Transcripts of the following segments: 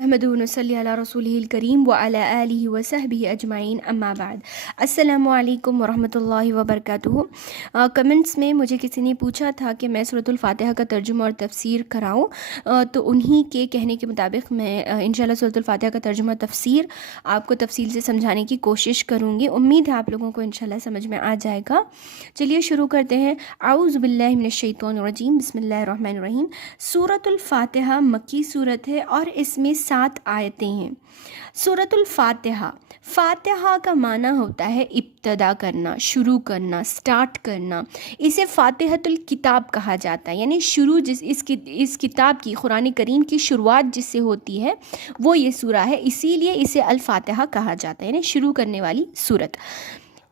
احمد صلی علی رسول الکریم وعلی آلہ وصحبہ اجمعین اما بعد۔ السلام علیکم ورحمۃ اللہ وبرکاتہ۔ کمنٹس میں مجھے کسی نے پوچھا تھا کہ میں سورۃ الفاتحہ کا ترجمہ اور تفسیر کراؤں، تو انہی کے کہنے کے مطابق میں انشاءاللہ سورۃ الفاتحہ کا ترجمہ تفسیر آپ کو تفصیل سے سمجھانے کی کوشش کروں گی۔ امید ہے آپ لوگوں کو انشاءاللہ سمجھ میں آ جائے گا۔ چلیے شروع کرتے ہیں۔ اعوذ باللہ من الشیطان الرجیم، بسم اللہ الرحمن الرحیم۔ سورۃ الفاتحہ مکی سورت ہے اور اس میں 7 آیتیں ہیں۔ سورۃ الفاتحہ، فاتحہ کا معنی ہوتا ہے ابتدا کرنا، شروع کرنا، سٹارٹ کرنا۔ اسے فاتحۃ الکتاب کہا جاتا ہے، یعنی شروع اس کتاب کی، قرآن کریم کی شروعات جس سے ہوتی ہے وہ یہ سورہ ہے، اسی لیے اسے الفاتحہ کہا جاتا ہے، یعنی شروع کرنے والی سورت۔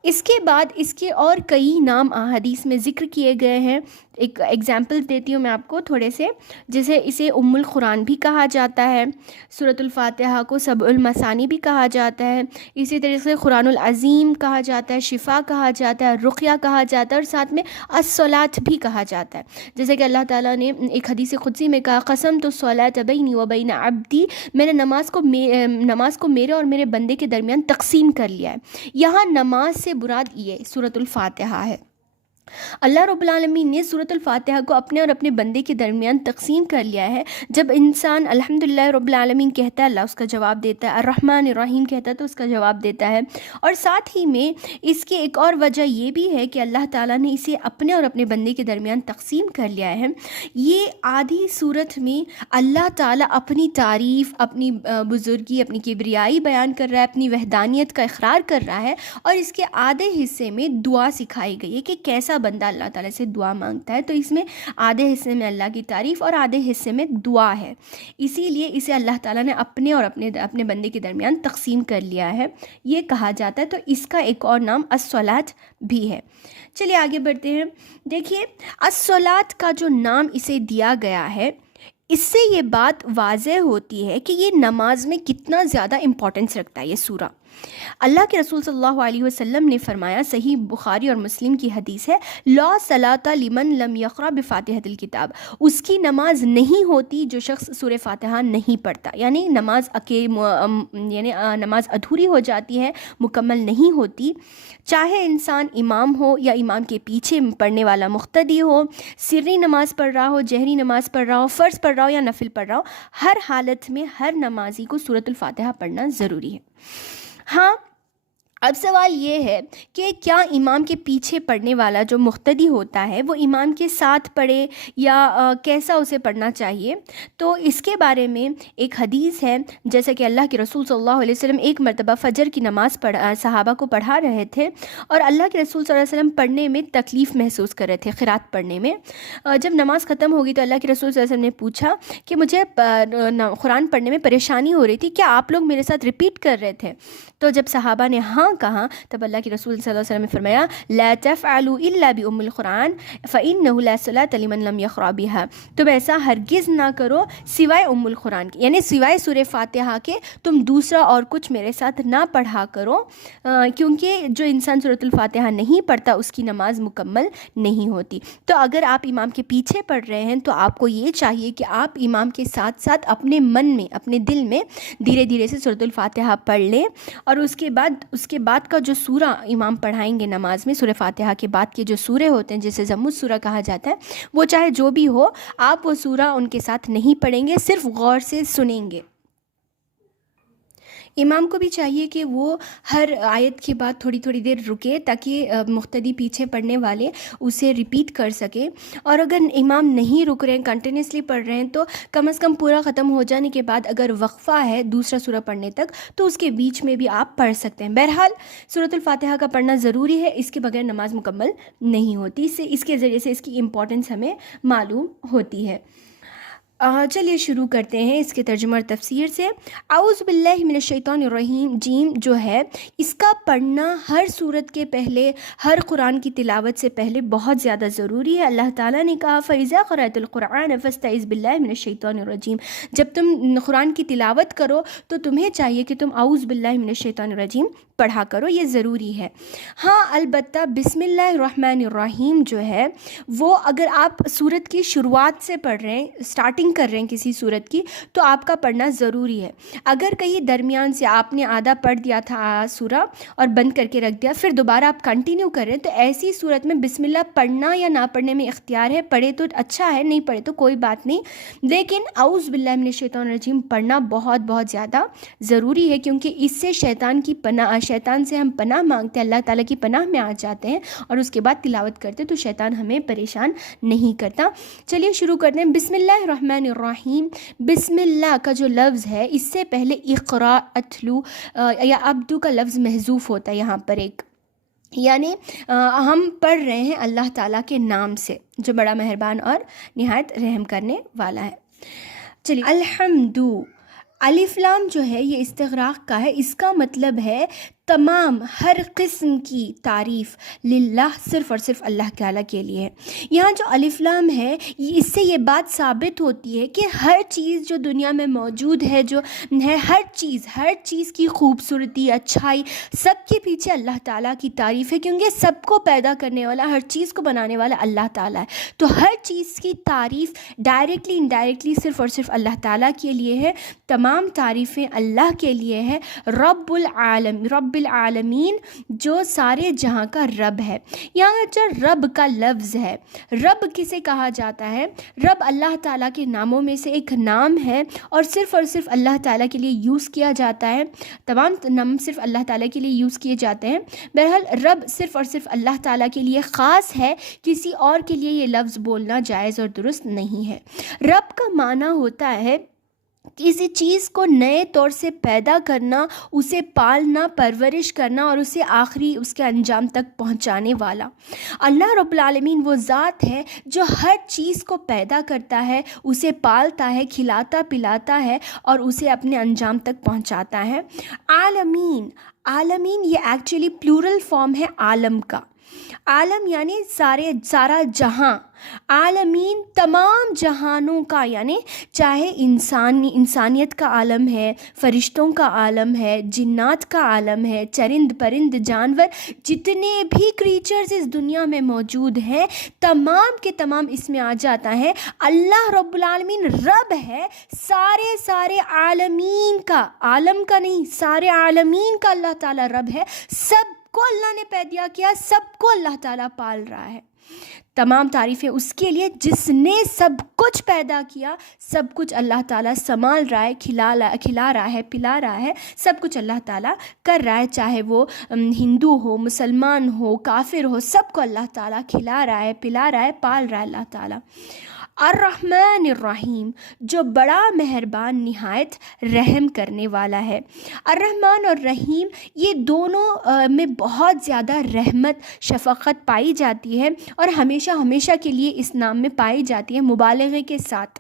اس کے بعد اس کے اور کئی نام احادیث میں ذکر کیے گئے ہیں۔ ایک ایگزامپل دیتی ہوں میں آپ کو تھوڑے سے، جیسے اسے ام القرآن بھی کہا جاتا ہے، سورۃ الفاتحہ کو سبع المثانی بھی کہا جاتا ہے، اسی طریقے سے قرآن العظیم کہا جاتا ہے، شفا کہا جاتا ہے، رقیہ کہا جاتا ہے، اور ساتھ میں الصلاۃ بھی کہا جاتا ہے۔ جیسے کہ اللہ تعالیٰ نے ایک حدیث قدسی میں کہا، قسمت الصلاۃ بینی و بین عبدی، میں نے نماز کو میرے اور میرے بندے کے درمیان تقسیم کر لیا ہے۔ یہاں نماز سے مراد یہ سورۃ الفاتحہ ہے۔ اللہ رب العالمین نے سورۃ الفاتحہ کو اپنے اور اپنے بندے کے درمیان تقسیم کر لیا ہے۔ جب انسان الحمدللہ رب العالمین کہتا ہے، اللہ اس کا جواب دیتا ہے، الرحمن الرحیم کہتا ہے تو اس کا جواب دیتا ہے۔ اور ساتھ ہی میں اس کی ایک اور وجہ یہ بھی ہے کہ اللہ تعالیٰ نے اسے اپنے اور اپنے بندے کے درمیان تقسیم کر لیا ہے۔ یہ آدھی صورت میں اللہ تعالیٰ اپنی تعریف، اپنی بزرگی، اپنی کبریائی بیان کر رہا ہے، اپنی وحدانیت کا اقرار کر رہا ہے، اور اس کے آدھے حصے میں دعا سکھائی گئی ہے کہ کیسا بندہ اللہ تعالیٰ سے دعا مانگتا ہے۔ تو اس میں آدھے حصے میں اللہ کی تعریف اور آدھے حصے میں دعا ہے، اسی لیے اسے اللہ تعالیٰ نے اپنے اور اپنے بندے کے درمیان تقسیم کر لیا ہے، یہ کہا جاتا ہے۔ تو اس کا ایک اور نام الصلاۃ بھی ہے۔ چلیے آگے بڑھتے ہیں۔ دیکھیے الصلاۃ کا جو نام اسے دیا گیا ہے، اس سے یہ بات واضح ہوتی ہے کہ یہ نماز میں کتنا زیادہ امپورٹنس رکھتا ہے یہ سورہ۔ اللہ کے رسول صلی اللہ علیہ وسلم نے فرمایا، صحیح بخاری اور مسلم کی حدیث ہے، لا صلاۃ لمن لم یقرأ بفاتحۃ الکتاب، اس کی نماز نہیں ہوتی جو شخص سورہ فاتحہ نہیں پڑھتا، یعنی نماز ادھوری ہو جاتی ہے، مکمل نہیں ہوتی، چاہے انسان امام ہو یا امام کے پیچھے پڑھنے والا مقتدی ہو، سری نماز پڑھ رہا ہو، جہری نماز پڑھ رہا ہو، فرض پڑھ رہا ہو یا نفل پڑھ رہا ہو، ہر حالت میں ہر نمازی کو سورۃ الفاتحہ پڑھنا ضروری ہے۔ ہاں، اب سوال یہ ہے کہ کیا امام کے پیچھے پڑھنے والا جو مقتدی ہوتا ہے وہ امام کے ساتھ پڑھے یا کیسا اسے پڑھنا چاہیے؟ تو اس کے بارے میں ایک حدیث ہے، جیسا کہ اللہ کے رسول صلی اللہ علیہ وسلم ایک مرتبہ فجر کی نماز صحابہ کو پڑھا رہے تھے، اور اللہ کے رسول صلی اللہ علیہ وسلم پڑھنے میں تکلیف محسوس کر رہے تھے، قرات پڑھنے میں۔ جب نماز ختم ہو گئی تو اللہ کے رسول صلی اللہ علیہ وسلم نے پوچھا کہ مجھے قرآن پڑھنے میں پریشانی ہو رہی تھی، کیا آپ لوگ میرے ساتھ ریپیٹ کر رہے تھے؟ تو جب صحابہ نے ہاں کہا، تب اللہ کے رسول صلی اللہ علیہ وسلم نے فرمایا، لا تفعلوا الا بام القرآن فانه لا صلاة لمن لم يقرأ بها، تم ایسا ہرگز نہ کرو سوائے ام القرآن کے، یعنی سوائے سورہ فاتحہ کے تم دوسرا اور کچھ میرے ساتھ نہ پڑھا کرو، کیونکہ جو انسان سورۃ الفاتحہ نہیں پڑھتا اس کی نماز مکمل نہیں ہوتی۔ تو اگر آپ امام کے پیچھے پڑھ رہے ہیں تو آپ کو یہ چاہیے کہ آپ امام کے ساتھ ساتھ اپنے من میں، اپنے دل میں دھیرے دھیرے سے سورۃ الفاتحہ پڑھ لیں، اور اس کے بعد کا جو سورہ امام پڑھائیں گے نماز میں، سورہ فاتحہ کے بعد کے جو سورے ہوتے ہیں جسے ضم السورہ کہا جاتا ہے، وہ چاہے جو بھی ہو، آپ وہ سورہ ان کے ساتھ نہیں پڑھیں گے، صرف غور سے سنیں گے۔ امام کو بھی چاہیے کہ وہ ہر آیت کے بعد تھوڑی تھوڑی دیر رکے تاکہ مقتدی پیچھے پڑھنے والے اسے ریپیٹ کر سکے، اور اگر امام نہیں رک رہے ہیں، کنٹینیوسلی پڑھ رہے ہیں، تو کم از کم پورا ختم ہو جانے کے بعد اگر وقفہ ہے دوسرا سورہ پڑھنے تک تو اس کے بیچ میں بھی آپ پڑھ سکتے ہیں۔ بہرحال سورۃ الفاتحہ کا پڑھنا ضروری ہے، اس کے بغیر نماز مکمل نہیں ہوتی، اس کے ذریعے سے اس کی امپورٹنس ہمیں معلوم ہوتی ہے۔ چلیے شروع کرتے ہیں اس کے ترجمہ اور تفسیر سے۔ اعوذ باللہ من الشیطان الرجیم، جیم جو ہے اس کا پڑھنا ہر سورت کے پہلے، ہر قرآن کی تلاوت سے پہلے بہت زیادہ ضروری ہے۔ اللہ تعالیٰ نے کہا، فَإِذَا قَرَأْتَ الْقُرْآنَ فَاسْتَعِذْ بِاللَّهِ مِنَ الشَّيْطَانِ الرَّجِيمِ، جب تم قرآن کی تلاوت کرو تو تمہیں چاہیے کہ تم اعوذ باللہ من الشیطان الرجیم پڑھا کرو، یہ ضروری ہے۔ ہاں البتہ بسم اللہ الرحمن الرحیم جو ہے وہ اگر آپ سورت کی شروعات سے پڑھ رہے ہیں، اسٹارٹنگ کر رہے ہیں کسی سورت کی، تو آپ کا پڑھنا ضروری ہے۔ اگر کہیں درمیان سے آپ نے آدھا پڑھ دیا تھا سورہ اور بند کر کے رکھ دیا، پھر دوبارہ آپ کنٹینیو کر رہے ہیں، تو ایسی صورت میں بسم اللہ پڑھنا یا نہ پڑھنے میں اختیار ہے۔ پڑھے تو اچھا ہے، نہیں پڑھے تو کوئی بات نہیں، لیکن اعوذ باللہ من الشیطان الرجیم پڑھنا بہت بہت زیادہ ضروری ہے، کیونکہ اس سے شیطان سے ہم پناہ مانگتے ہیں، اللہ تعالیٰ کی پناہ میں آ جاتے ہیں، اور اس کے بعد تلاوت کرتے تو شیطان ہمیں پریشان نہیں کرتا۔ چلیے شروع کرتے ہیں۔ بسم اللہ الرحمن الرحیم، بسم اللہ کا جو لفظ ہے اس سے پہلے اقرا اتلو یا ابدو کا لفظ محذوف ہوتا ہے یہاں پر ایک، یعنی ہم پڑھ رہے ہیں اللہ تعالیٰ کے نام سے جو بڑا مہربان اور نہایت رحم کرنے والا ہے۔ چلیے، الحمد، الف لام جو ہے یہ استغراق کا ہے، اس کا مطلب ہے تمام ہر قسم کی تعریف للہ، صرف اور صرف اللہ تعالیٰ کے لیے ہے۔ یہاں جو الف لام ہے اس سے یہ بات ثابت ہوتی ہے کہ ہر چیز جو دنیا میں موجود ہے، جو ہے ہر چیز کی خوبصورتی، اچھائی، سب کے پیچھے اللہ تعالیٰ کی تعریف ہے، کیونکہ سب کو پیدا کرنے والا، ہر چیز کو بنانے والا اللہ تعالیٰ ہے۔ تو ہر چیز کی تعریف ڈائریکٹلی انڈائریکٹلی صرف اور صرف اللہ تعالیٰ کے لیے ہے۔ تمام تعریفیں اللہ کے لیے ہے، رب العالمین، جو سارے جہاں کا رب ہے۔ یہاں جو رب کا لفظ ہے، رب کسے کہا جاتا ہے؟ رب اللہ تعالیٰ کے ناموں میں سے ایک نام ہے، اور صرف اللہ تعالیٰ کے لیے یوز کیا جاتا ہے۔ تمام نام صرف اللہ تعالیٰ کے لیے یوز کیے جاتے ہیں۔ بہرحال رب صرف اور صرف اللہ تعالیٰ کے لیے خاص ہے، کسی اور کے لیے یہ لفظ بولنا جائز اور درست نہیں ہے۔ رب کا معنی ہوتا ہے کسی چیز کو نئے طور سے پیدا کرنا، اسے پالنا، پرورش کرنا، اور اسے آخری اس کے انجام تک پہنچانے والا۔ اللہ رب العالمین وہ ذات ہے جو ہر چیز کو پیدا کرتا ہے، اسے پالتا ہے، کھلاتا پلاتا ہے، اور اسے اپنے انجام تک پہنچاتا ہے۔ عالمین یہ ایکچولی پلورل فارم ہے عالم کا۔ عالم یعنی سارا جہاں، عالمین تمام جہانوں کا، یعنی چاہے انسانیت کا عالم ہے، فرشتوں کا عالم ہے، جنات کا عالم ہے، چرند پرند جانور، جتنے بھی کریچرز اس دنیا میں موجود ہیں، تمام کے تمام اس میں آ جاتا ہے۔ اللہ رب العالمین رب ہے سارے عالمین کا، عالم کا نہیں، سارے عالمین کا اللہ تعالیٰ رب ہے۔ سب کو اللہ نے پیدا کیا، سب کو اللہ تعالیٰ پال رہا ہے۔ تمام تعریفیں اس کے لیے جس نے سب کچھ پیدا کیا، سب کچھ اللہ تعالیٰ سنبھال رہا ہے، کھلا رہا ہے، پلا رہا ہے، سب کچھ اللہ تعالیٰ کر رہا ہے، چاہے وہ ہندو ہو، مسلمان ہو، کافر ہو، سب کو اللہ تعالیٰ کھلا رہا ہے، پلا رہا ہے، پال رہا ہے اللہ تعالیٰ۔ الرحمن الرحیم، جو بڑا مہربان نہایت رحم کرنے والا ہے۔ الرحمن اور رحیم یہ دونوں میں بہت زیادہ رحمت، شفقت پائی جاتی ہے، اور ہمیشہ کے لیے اس نام میں پائی جاتی ہے، مبالغے کے ساتھ۔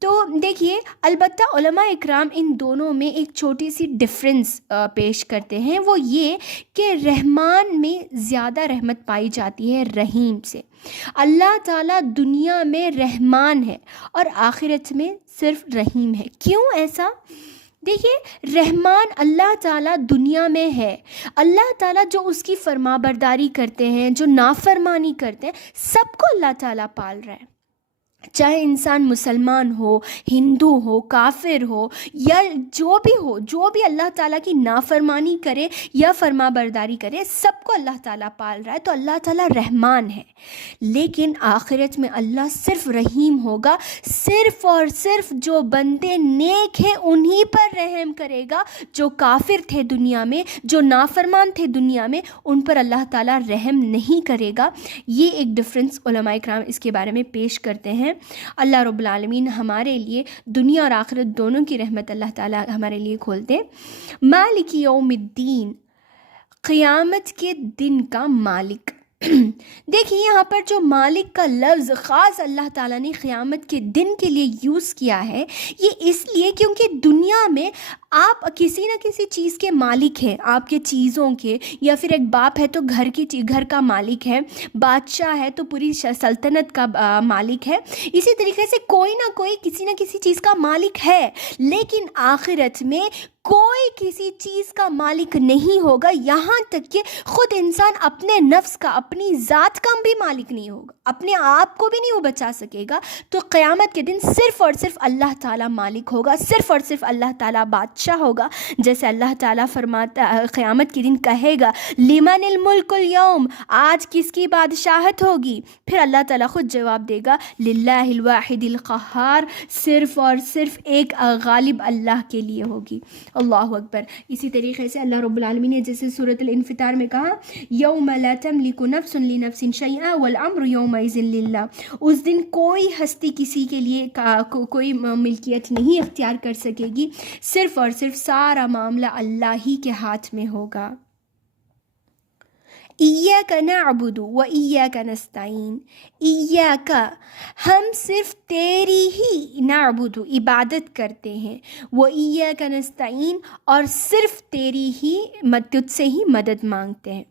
تو دیکھیے، البتہ علماء اکرام ان دونوں میں ایک چھوٹی سی ڈفرینس پیش کرتے ہیں، وہ یہ کہ رحمان میں زیادہ رحمت پائی جاتی ہے رحیم سے۔ اللہ تعالیٰ دنیا میں رحمان ہے اور آخرت میں صرف رحیم ہے۔ کیوں ایسا؟ دیکھیے، رحمان اللہ تعالیٰ دنیا میں ہے، اللہ تعالیٰ جو اس کی فرما برداری کرتے ہیں، جو نافرمانی کرتے ہیں، سب کو اللہ تعالیٰ پال رہا ہے، چاہے انسان مسلمان ہو، ہندو ہو، کافر ہو، یا جو بھی اللہ تعالیٰ کی نافرمانی کرے یا فرما برداری کرے، سب کو اللہ تعالیٰ پال رہا ہے۔ تو اللہ تعالیٰ رحمان ہے، لیکن آخرت میں اللہ صرف رحیم ہوگا، صرف اور صرف جو بندے نیک ہیں انہی پر رحم کرے گا، جو کافر تھے دنیا میں، جو نافرمان تھے دنیا میں، ان پر اللہ تعالیٰ رحم نہیں کرے گا۔ یہ ایک ڈفرینس علماء اکرام اس کے بارے میں پیش کرتے ہیں۔ اللہ رب العالمین ہمارے لیے دنیا اور آخرت دونوں کی رحمت اللہ تعالیٰ ہمارے لیے کھولتے۔ مالک یوم الدین، قیامت کے دن کا مالک۔ دیکھیے، یہاں پر جو مالک کا لفظ خاص اللہ تعالیٰ نے قیامت کے دن کے لیے یوز کیا ہے، یہ اس لیے کیونکہ دنیا میں آپ کسی نہ کسی چیز کے مالک ہیں، آپ کے چیزوں کے، یا پھر ایک باپ ہے تو گھر کا مالک ہے، بادشاہ ہے تو پوری سلطنت کا مالک ہے، اسی طریقے سے کوئی نہ کوئی کسی نہ کسی چیز کا مالک ہے، لیکن آخرت میں کوئی کسی چیز کا مالک نہیں ہوگا، یہاں تک کہ خود انسان اپنے نفس کا، اپنی ذات کا بھی مالک نہیں ہوگا، اپنے آپ کو بھی نہیں وہ بچا سکے گا۔ تو قیامت کے دن صرف اور صرف اللہ تعالیٰ مالک ہوگا، صرف اور صرف اللہ تعالیٰ بادشاہ ہوگا، جیسے اللہ تعالیٰ فرماتا قیامت کے دن کہے گا لمن الملک اليوم، آج کس کی بادشاہت ہوگی؟ پھر اللہ تعالیٰ خود جواب دے گا للہ الواحد القہار، صرف اور صرف ایک غالب اللہ کے لیے ہوگی۔ اللہ اکبر۔ اسی طریقے سے اللہ رب العالمین نے جیسے سورۃ الانفطار میں کہا یوم لا تملک نفس لنفس شیئا والامر یومئذ للہ، اس دن کوئی ہستی کسی کے لیے کوئی ملکیت نہیں اختیار کر سکے گی، صرف اور صرف سارا معاملہ اللہ ہی کے ہاتھ میں ہوگا۔ ایاک نعبد و ایاک نستعین، ایاک ہم صرف تیری ہی نعبد عبادت کرتے ہیں، و ایاک نستعین اور صرف تیری ہی تجھ سے ہی مدد مانگتے ہیں۔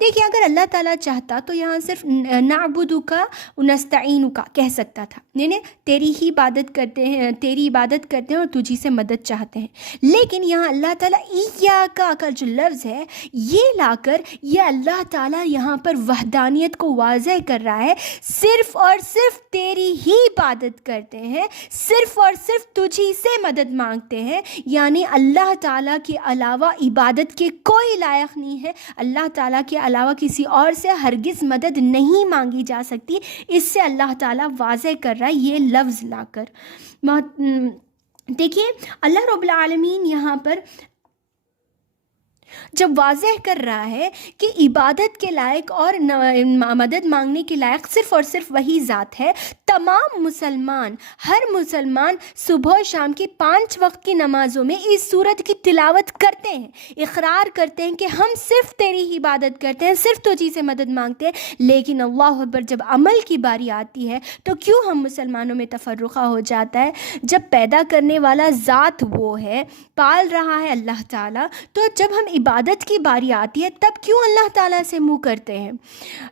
دیکھیے اگر اللہ تعالیٰ چاہتا تو یہاں صرف نعبد کا نستعین کا کہہ سکتا تھا، یعنی تیری ہی عبادت کرتے ہیں، تیری عبادت کرتے ہیں اور تجھی سے مدد چاہتے ہیں، لیکن یہاں اللہ تعالیٰ ایاک کا جو لفظ ہے یہ لا کر یہ اللہ تعالیٰ یہاں پر وحدانیت کو واضح کر رہا ہے، صرف اور صرف تیری ہی عبادت کرتے ہیں، صرف اور صرف تجھی سے مدد مانگتے ہیں، یعنی اللہ تعالیٰ کے علاوہ عبادت کے کوئی لائق نہیں ہے، اللہ تعالیٰ کے علاوہ کسی اور سے ہرگز مدد نہیں مانگی جا سکتی، اس سے اللہ تعالیٰ واضح کر رہا ہے یہ لفظ لا کر۔ دیکھیے اللہ رب العالمین یہاں پر جب واضح کر رہا ہے کہ عبادت کے لائق اور مدد مانگنے کے لائق صرف اور صرف وہی ذات ہے، تمام مسلمان، ہر مسلمان صبح و شام کی 5 وقت کی نمازوں میں اس سورت کی تلاوت کرتے ہیں، اقرار کرتے ہیں کہ ہم صرف تیری ہی عبادت کرتے ہیں، صرف تجھی سے مدد مانگتے ہیں، لیکن اللہ اکبر جب عمل کی باری آتی ہے تو کیوں ہم مسلمانوں میں تفرقہ ہو جاتا ہے؟ جب پیدا کرنے والا ذات وہ ہے، پال رہا ہے اللہ تعالیٰ، تو جب ہم عبادت کی باری آتی ہے تب کیوں اللہ تعالیٰ سے منہ کرتے ہیں؟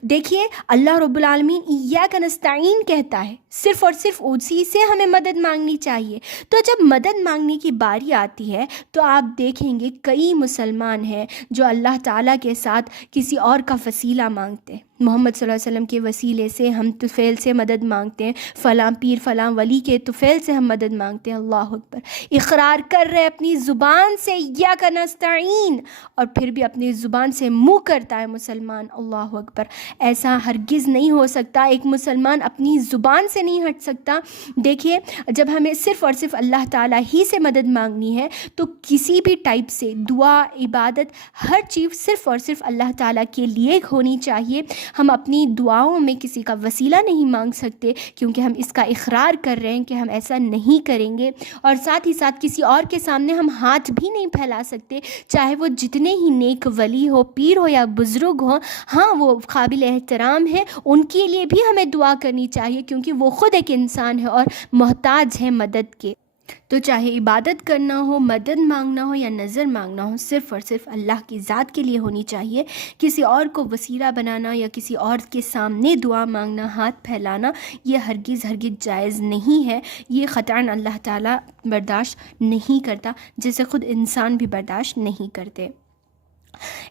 دیکھیے اللہ رب العالمین ایاک نستعین کہتا ہے، صرف اور صرف اسی سے ہمیں مدد مانگنی چاہیے، تو جب مدد مانگنے کی باری آتی ہے تو آپ دیکھیں گے کئی مسلمان ہیں جو اللہ تعالیٰ کے ساتھ کسی اور کا وسیلہ مانگتے ہیں، محمد صلی اللہ علیہ وسلم کے وسیلے سے ہم طفیل سے مدد مانگتے ہیں، فلاں پیر فلاں ولی کے طفیل سے ہم مدد مانگتے ہیں، اللہ اکبر، اقرار کر رہے اپنی زبان سے ایاک نستعین اور پھر بھی اپنی زبان سے منہ کرتا ہے مسلمان، اللہ اکبر، ایسا ہرگز نہیں ہو سکتا، ایک مسلمان اپنی زبان سے نہیں ہٹ سکتا۔ دیکھیے جب ہمیں صرف اور صرف اللہ تعالیٰ ہی سے مدد مانگنی ہے تو کسی بھی ٹائپ سے دعا، عبادت، ہر چیز صرف اور صرف اللہ تعالیٰ کے لیے ہونی چاہیے، ہم اپنی دعاؤں میں کسی کا وسیلہ نہیں مانگ سکتے کیونکہ ہم اس کا اقرار کر رہے ہیں کہ ہم ایسا نہیں کریں گے، اور ساتھ ہی ساتھ کسی اور کے سامنے ہم ہاتھ بھی نہیں پھیلا سکتے، چاہے وہ جتنے ہی نیک ولی ہو، پیر ہو یا بزرگ ہو، ہاں وہ قابل احترام ہے، ان کے لیے بھی ہمیں دعا کرنی چاہیے کیونکہ وہ خود ایک انسان ہے اور محتاج ہے مدد کے۔ تو چاہے عبادت کرنا ہو، مدد مانگنا ہو یا نظر مانگنا ہو، صرف اور صرف اللہ کی ذات کے لیے ہونی چاہیے، کسی اور کو وسیلہ بنانا یا کسی اور کے سامنے دعا مانگنا، ہاتھ پھیلانا، یہ ہرگز جائز نہیں ہے، یہ قطعاً اللہ تعالیٰ برداشت نہیں کرتا، جیسے خود انسان بھی برداشت نہیں کرتے۔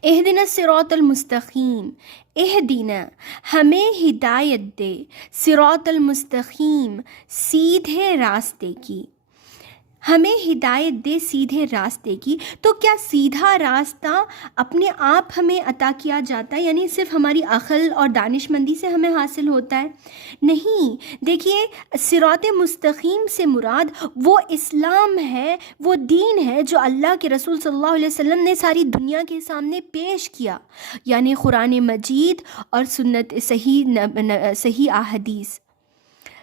اہدنا الصراط المستقیم، اہدنا ہمیں ہدایت دے، صراط المستقیم سیدھے راستے کی، ہمیں ہدایت دے سیدھے راستے کی۔ تو کیا سیدھا راستہ اپنے آپ ہمیں عطا کیا جاتا ہے، یعنی صرف ہماری عقل اور دانش مندی سے ہمیں حاصل ہوتا ہے؟ نہیں، دیکھیے صراط مستقیم سے مراد وہ اسلام ہے، وہ دین ہے جو اللہ کے رسول صلی اللہ علیہ وسلم نے ساری دنیا کے سامنے پیش کیا، یعنی قرآن مجید اور سنت صحیح احادیث۔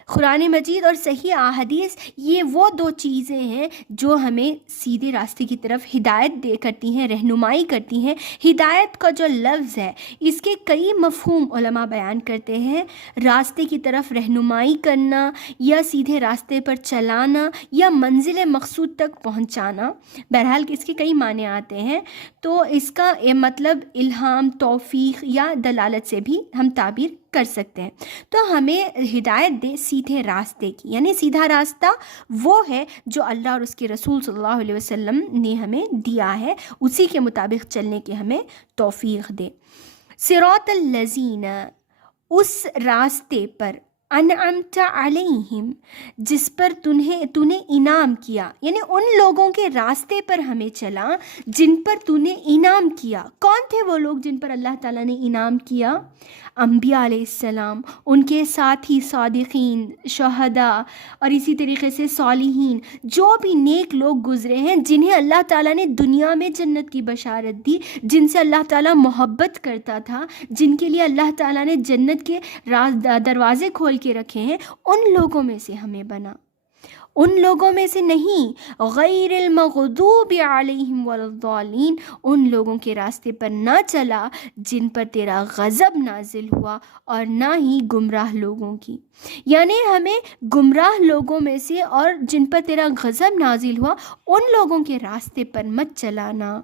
قرآن مجید اور صحیح احادیث یہ وہ دو چیزیں ہیں جو ہمیں سیدھے راستے کی طرف ہدایت کرتی ہیں، رہنمائی کرتی ہیں۔ ہدایت کا جو لفظ ہے اس کے کئی مفہوم علماء بیان کرتے ہیں، راستے کی طرف رہنمائی کرنا یا سیدھے راستے پر چلانا یا منزل مقصود تک پہنچانا، بہرحال اس کے کئی معنی آتے ہیں۔ تو اس کا مطلب الہام، توفیق یا دلالت سے بھی ہم تعبیر کر سکتے ہیں۔ تو ہمیں ہدایت دے سیدھے راستے کی، یعنی سیدھا راستہ وہ ہے جو اللہ اور اس کے رسول صلی اللہ علیہ وسلم نے ہمیں دیا ہے، اسی کے مطابق چلنے کی ہمیں توفیق دے۔ صراط الذین، اس راستے پر، انعمت علیہم، جس پر تو نے انعام کیا، یعنی ان لوگوں کے راستے پر ہمیں چلا جن پر تو نے انعام کیا۔ کون تھے وہ لوگ جن پر اللہ تعالیٰ نے انعام کیا؟ انبیاء علیہ السلام، ان کے ساتھی صادقین، شہداء اور اسی طریقے سے صالحین، جو بھی نیک لوگ گزرے ہیں جنہیں اللہ تعالیٰ نے دنیا میں جنت کی بشارت دی، جن سے اللہ تعالیٰ محبت کرتا تھا، جن کے لیے اللہ تعالیٰ نے جنت کے دروازے کھول کے رکھے ہیں، ان لوگوں میں سے ہمیں بنا، ان لوگوں میں سے نہیں۔ غیر المغضوب علیہم ولا الضالین، ان لوگوں کے راستے پر نہ چلا جن پر تیرا غضب نازل ہوا، اور نہ ہی گمراہ لوگوں کی، یعنی ہمیں گمراہ لوگوں میں سے اور جن پر تیرا غضب نازل ہوا ان لوگوں کے راستے پر مت چلانا۔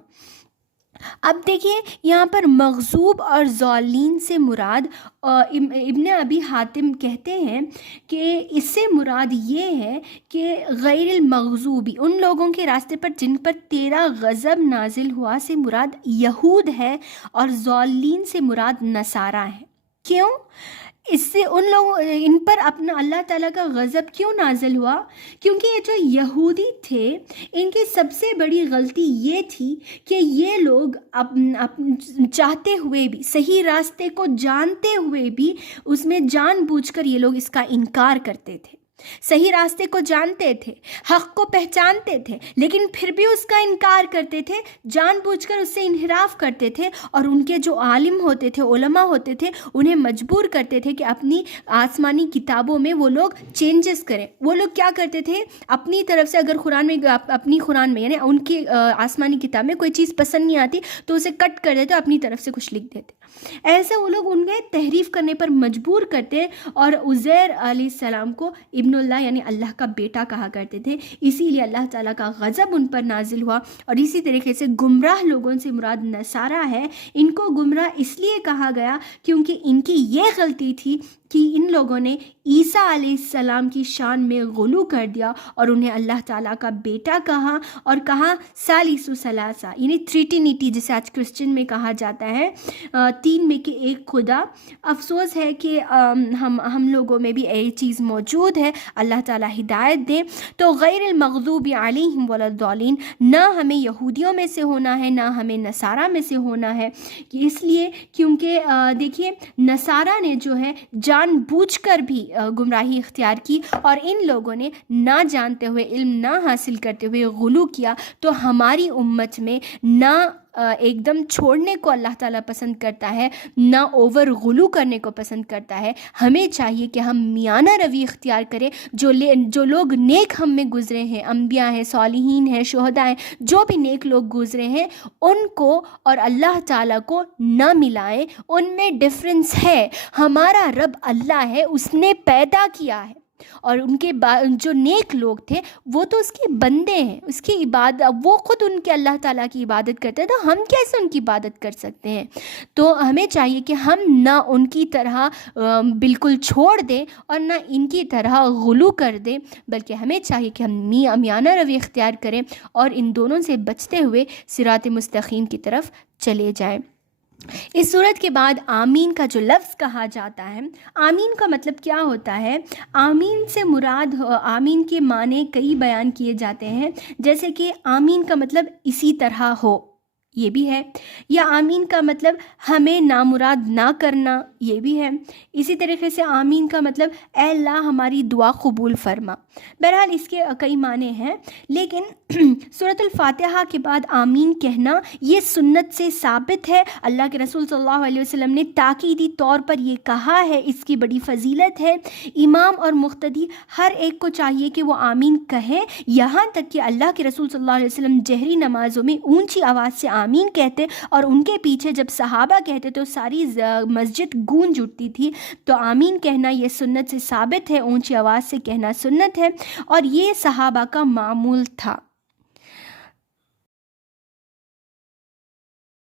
اب دیکھیے یہاں پر مغضوب اور ضالین سے مراد، ابن ابی حاتم کہتے ہیں کہ اس سے مراد یہ ہے کہ غیر المغضوبی، ان لوگوں کے راستے پر جن پر تیرا غضب نازل ہوا سے مراد یہود ہے، اور ضالین سے مراد نصارہ ہے۔ کیوں؟ اس سے ان پر اپنا اللہ تعالیٰ کا غضب کیوں نازل ہوا؟ کیونکہ یہ جو یہودی تھے ان کی سب سے بڑی غلطی یہ تھی کہ یہ لوگ چاہتے ہوئے بھی، صحیح راستے کو جانتے ہوئے بھی، اس میں جان بوجھ کر یہ لوگ اس کا انکار کرتے تھے۔ صحیح راستے کو جانتے تھے، حق کو پہچانتے تھے، لیکن پھر بھی اس کا انکار کرتے تھے، جان بوجھ کر اس سے انحراف کرتے تھے، اور ان کے جو عالم ہوتے تھے، علماء ہوتے تھے، انہیں مجبور کرتے تھے کہ اپنی آسمانی کتابوں میں وہ لوگ چینجز کریں۔ وہ لوگ کیا کرتے تھے؟ اپنی طرف سے اگر اپنی قرآن میں یعنی ان کی آسمانی کتاب میں کوئی چیز پسند نہیں آتی تو اسے کٹ کر دیتے، اپنی طرف سے کچھ لکھ دیتے۔ ایسے وہ لوگ ان کے تحریف کرنے پر مجبور کرتے، اور عزیر علیہ السلام کو ابن اللہ یعنی اللہ کا بیٹا کہا کرتے تھے، اسی لیے اللہ تعالیٰ کا غضب ان پر نازل ہوا۔ اور اسی طریقے سے گمراہ لوگوں سے مراد نصارہ ہے، ان کو گمراہ اس لیے کہا گیا کیونکہ ان کی یہ غلطی تھی کہ ان لوگوں نے عیسیٰ علیہ السلام کی شان میں غلو کر دیا اور انہیں اللہ تعالیٰ کا بیٹا کہا، اور کہا ثالث ثلاثہ، یعنی ٹریٹینیٹی جسے آج کرسچن میں کہا جاتا ہے، تین میں کے ایک خدا۔ افسوس ہے کہ ہم لوگوں میں بھی یہ چیز موجود ہے، اللہ تعالیٰ ہدایت دے۔ تو غیر المغضوب علیہم ولا الضالین، نہ ہمیں یہودیوں میں سے ہونا ہے، نہ ہمیں نصارہ میں سے ہونا ہے، اس لیے کیونکہ دیکھیے نصارہ نے جو ہے جان بوجھ کر بھی گمراہی اختیار کی، اور ان لوگوں نے نہ جانتے ہوئے، علم نہ حاصل کرتے ہوئے غلو کیا۔ تو ہماری امت میں نہ ایک دم چھوڑنے کو اللہ تعالیٰ پسند کرتا ہے، نہ اوور غلو کرنے کو پسند کرتا ہے۔ ہمیں چاہیے کہ ہم میانہ روی اختیار کریں۔ جو لوگ نیک ہم میں گزرے ہیں، انبیاء ہیں، صالحین ہیں، شہداء ہیں، جو بھی نیک لوگ گزرے ہیں، ان کو اور اللہ تعالیٰ کو نہ ملائیں۔ ان میں ڈفرنس ہے۔ ہمارا رب اللہ ہے، اس نے پیدا کیا ہے، اور ان کے جو نیک لوگ تھے وہ تو اس کے بندے ہیں، اس کی عبادت، وہ خود ان کے اللہ تعالیٰ کی عبادت کرتے ہیں، تو ہم کیسے ان کی عبادت کر سکتے ہیں؟ تو ہمیں چاہیے کہ ہم نہ ان کی طرح بالکل چھوڑ دیں اور نہ ان کی طرح غلو کر دیں، بلکہ ہمیں چاہیے کہ ہم میانہ روی اختیار کریں اور ان دونوں سے بچتے ہوئے صراط مستقیم کی طرف چلے جائیں۔ اس صورت کے بعد آمین کا جو لفظ کہا جاتا ہے، آمین کا مطلب کیا ہوتا ہے؟ آمین سے مراد، آمین کے معنی کئی بیان کیے جاتے ہیں، جیسے کہ آمین کا مطلب اسی طرح ہو، یہ بھی ہے، یا آمین کا مطلب ہمیں نامراد نہ کرنا، یہ بھی ہے۔ اسی طریقے سے آمین کا مطلب اے اللہ ہماری دعا قبول فرما۔ بہرحال اس کے کئی معنی ہیں، لیکن سورۃ الفاتحہ کے بعد آمین کہنا یہ سنت سے ثابت ہے۔ اللہ کے رسول صلی اللہ علیہ وسلم نے تاکیدی طور پر یہ کہا ہے، اس کی بڑی فضیلت ہے۔ امام اور مقتدی ہر ایک کو چاہیے کہ وہ آمین کہیں، یہاں تک کہ اللہ کے رسول صلی اللہ علیہ وسلم جہری نمازوں میں اونچی آواز سے آمین کہتے، اور ان کے پیچھے جب صحابہ کہتے تو ساری مسجد گونج اٹھتی تھی۔ تو آمین کہنا یہ سنت سے ثابت ہے، اونچی آواز سے کہنا سنت ہے، اور یہ صحابہ کا معمول تھا۔